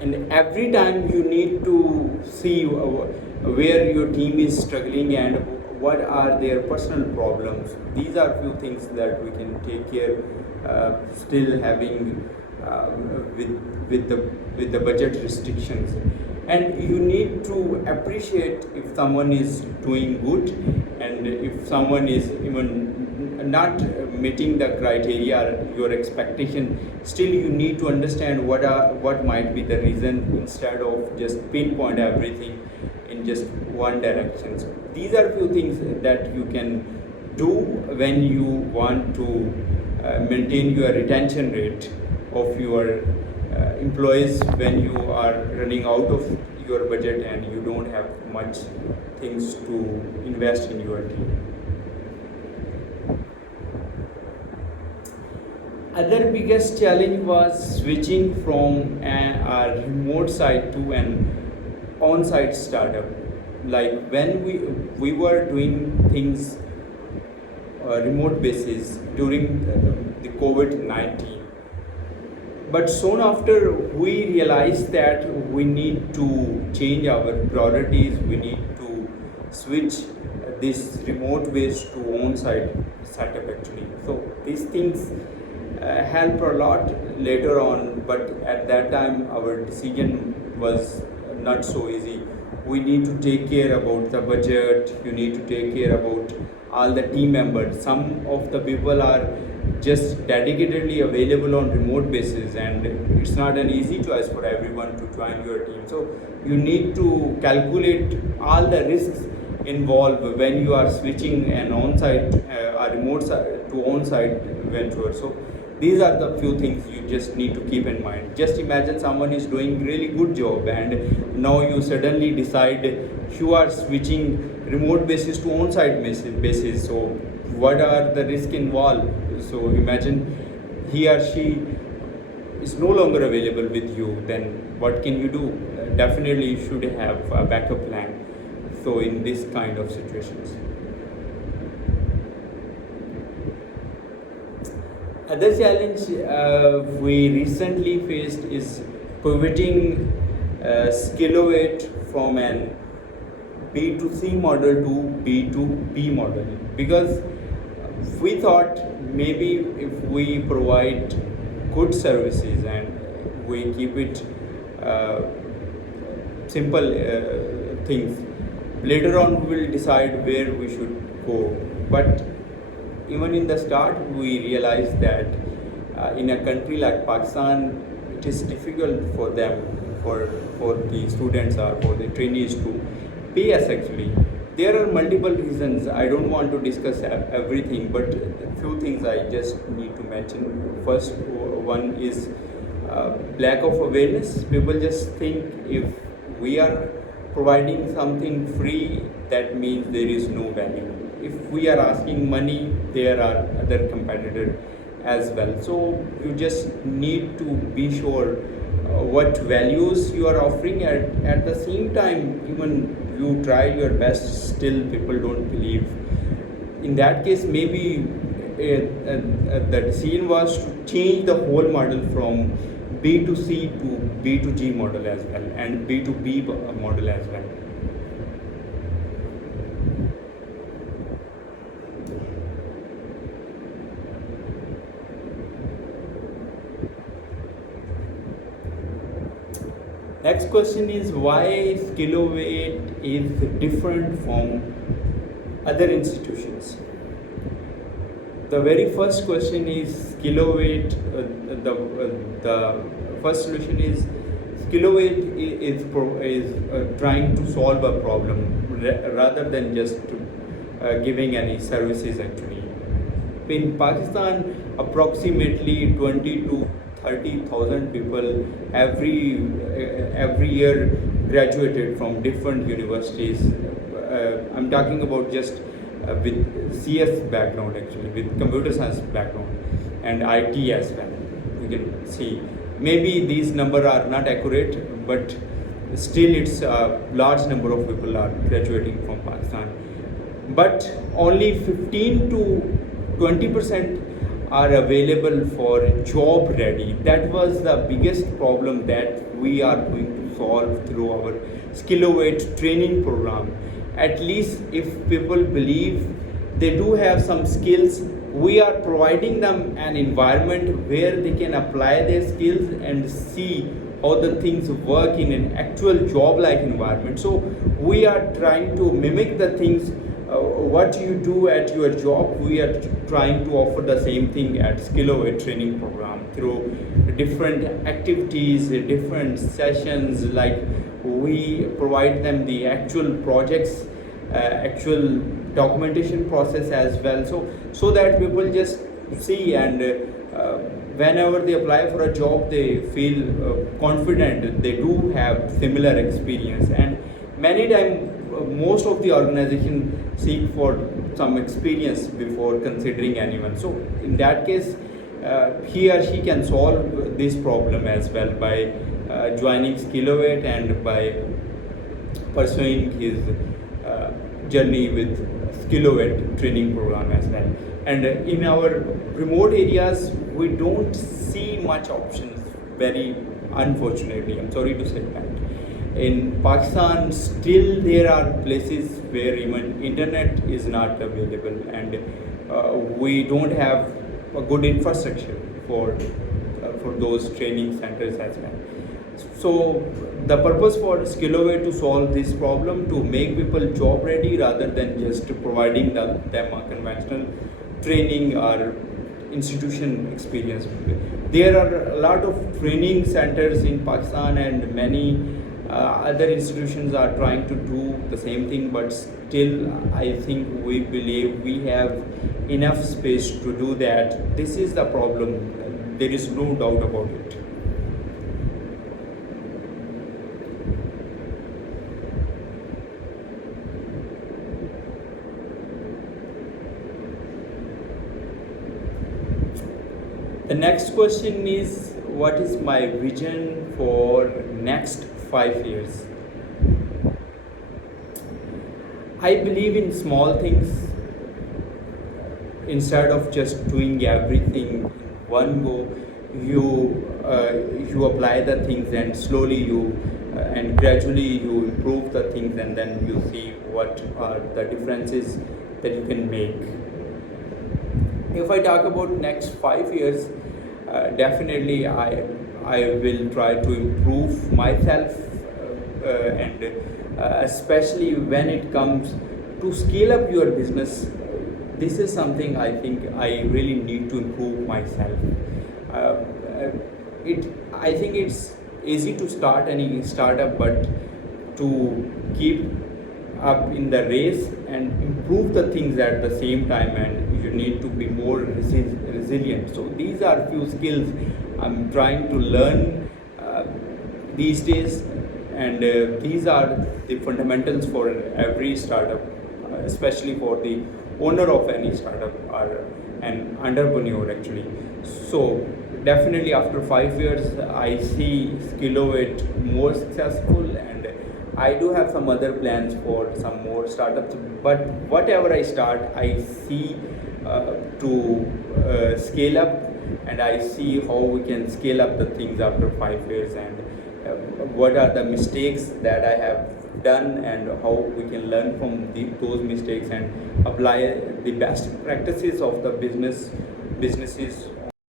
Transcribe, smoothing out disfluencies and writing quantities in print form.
And every time you need to see where your team is struggling and what are their personal problems. These are few things that we can take care, still having with with the with the budget restrictions. And you need to appreciate if someone is doing good, and if someone is even not meeting the criteria or your expectation, still you need to understand what might be the reason, instead of just pinpoint everything in just one direction. So these are few things that you can do when you want to maintain your retention rate of your employees, when you are running out of your budget and you don't have much things to invest in your team. Other biggest challenge was switching from a remote site to an on-site startup. Like when we were doing things remote basis during the COVID-19, but soon after we realized that we need to change our priorities, we need to switch this remote base to on-site setup actually. So these things help a lot later on, but at that time our decision was not so easy. We need to take care about the budget, you need to take care about all the team members. Some of the people are just dedicatedly available on remote basis, and it's not an easy choice for everyone to join your team. So you need to calculate all the risks involved when you are switching an on-site a remote to on-site venture. So these are the few things you just need to keep in mind. Just imagine someone is doing really good job and now you suddenly decide you are switching remote basis to on-site basis. So what are the risks involved? So imagine he or she is no longer available with you, then what can you do? Definitely you should have a backup plan. So in this kind of situations. Other challenge we recently faced is pivoting Skilloweight from an B2C model to B2B model, because we thought maybe if we provide good services and we keep it simple things, later on we will decide where we should go. But even in the start we realized that in a country like Pakistan it is difficult for them, for the students or for the trainees to pay us actually. There are multiple reasons. I don't want to discuss everything, but a few things I just need to mention. First one is lack of awareness. People just think if we are providing something free, that means there is no value. If we are asking money, there are other competitors as well. So you just need to be sure what values you are offering. At the same time, even you try your best, still people don't believe. In that case, maybe the decision was to change the whole model from B2C to B2G model as well, and B2B model as well. Next question is why Skilloweight is different from other institutions. The very first question is Skilloweight. The first solution is Skilloweight is trying to solve a problem rather than just giving any services actually. In Pakistan, approximately 20 to 30,000 people every year graduated from different universities. I'm talking about just with CS background actually, with computer science background and IT as well. You can see maybe these numbers are not accurate, but still it's a large number of people are graduating from Pakistan. But only 15 to 20% are available for job ready. That was the biggest problem that we are going to solve through our Skillowate training program. At least if people believe they do have some skills, we are providing them an environment where they can apply their skills and see how the things work in an actual job like environment. So we are trying to mimic the things what you do at your job. We are trying to offer the same thing at Skilloway training program through different activities, different sessions. Like we provide them the actual projects, actual documentation process as well, so that people just see, and whenever they apply for a job they feel confident they do have similar experience. And many times most of the organization seek for some experience before considering anyone. So in that case he or she can solve this problem as well by joining Skillowate and by pursuing his journey with Skillowate training program as well. And in our remote areas we don't see much options, very unfortunately, I'm sorry to say that. In Pakistan still there are places where even internet is not available, and we don't have a good infrastructure for those training centers as well. So the purpose for Skilloway to solve this problem, to make people job ready rather than just providing them a conventional training or institution experience. There are a lot of training centers in Pakistan, and many other institutions are trying to do the same thing, but still I think we believe we have enough space to do that. This is the problem, there is no doubt about it. The next question is, what is my vision for next 5 years? I believe in small things. Instead of just doing everything in one go, you apply the things, and slowly and gradually you improve the things, and then you see what are the differences that you can make. If I talk about next 5 years, definitely I will try to improve myself, and especially when it comes to scale up your business. This is something I think I really need to improve myself. I think it's easy to start any startup, but to keep up in the race and improve the things at the same time, and you need to be more resilient. So these are few skills I'm trying to learn these days, and these are the fundamentals for every startup, especially for the owner of any startup or an entrepreneur actually. So definitely after 5 years I see Skillowate more successful, and I do have some other plans for some more startups, but whatever I start I see to scale up, and I see how we can scale up the things after 5 years, and what are the mistakes that I have done, and how we can learn from those mistakes and apply the best practices of the businesses